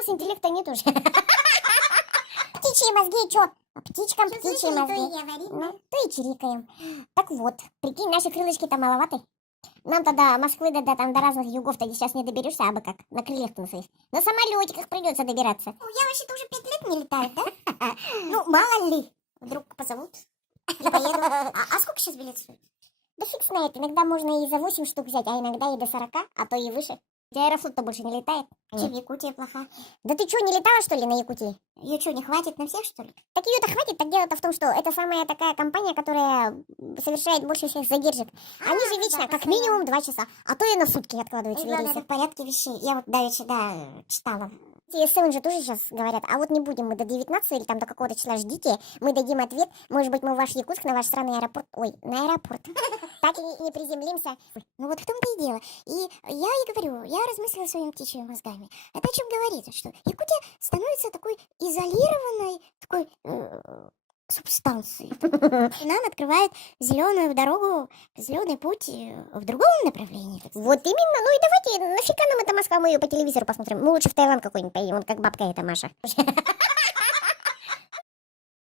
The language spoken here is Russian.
нас интеллекта нет уже. Птичьи мозги, чё? Птичкам птичьи мозги. Ну, то и чирикаем. Так вот, прикинь, наши крылышки-то маловаты. Нам-то до Москвы, там до разных югов-то сейчас не доберешься, а бы как, на крыльях-то на своих. На самолетиках придется добираться. Ну, я вообще-то уже 5 лет не летаю, да? Ну, мало ли, вдруг позовут и поеду. А сколько сейчас билет стоит? Да фиг знает, иногда можно и за 8 штук взять, а иногда и до 40, а то и выше. У тебя Аэрофлот-то больше не летает? Чем Якутия плоха? Да ты что, не летала, что ли, на Якутии? Ее что, не хватит на всех, что ли? Так ее-то хватит, так дело-то в том, что это самая такая компания, которая совершает больше всех задержек. Они же вечно, как минимум 2 часа, а то и на сутки откладывают свои Главное, рейсы. это в порядке вещей. Я вот давеча, читала. ТСМ же тоже сейчас говорят, а вот не будем мы до 19 или там до какого-то числа ждите, мы дадим ответ, может быть, мы в ваш Якутск, на ваш странный аэропорт, на аэропорт, так и не приземлимся. Ну вот в том-то и дело. И я и говорю, я размыслила своими птичьими мозгами. Это о чем говорится, что Якутия становится такой изолированной, такой субстанцией. И нам открывает зеленую дорогу, зеленый путь в другом направлении. Вот именно, ну и давайте, нафига нам эта Москва, мы ее по телевизору посмотрим, мы лучше в Таиланд какой-нибудь поедем, вот как бабка эта Маша.